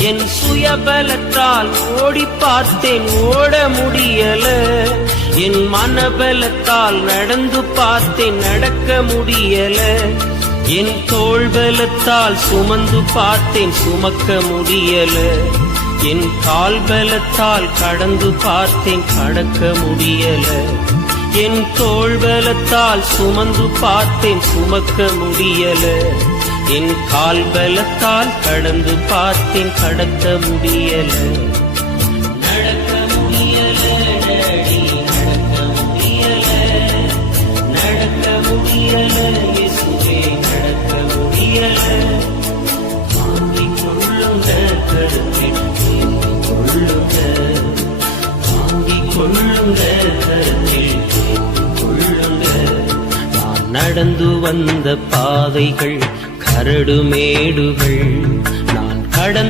என் சுயபலத்தால் ஓடி பார்த்தேன் ஓட முடியல. என் மனபலத்தால் நடந்து பார்த்தேன் நடக்க முடியல. என் தோள்பலத்தால் சுமந்து பார்த்தேன் சுமக்க முடியல. என் கால் பலத்தால் கடந்து பார்த்தேன் கடக்க முடியல. என் தோள்பலத்தால் சுமந்து பார்த்தேன் சுமக்க முடியல. என் கால் பலத்தால் கடந்து பார்த்தேன் கடக்க முடியல. நடக்க முடியல டேடி, நடக்க முடியல. நடக்க முடியல இயேசுவே நடக்க முடியல. வாங்கிக் கொள்ளுங்க கருத்தில் ஏந்திக் கொள்ளுங்க வாங்கிக் கொள்ளுங்க கொள்ளுங்க நான் நடந்து வந்த பாதைகள் கரடுமேடுகள். நான் கடந்து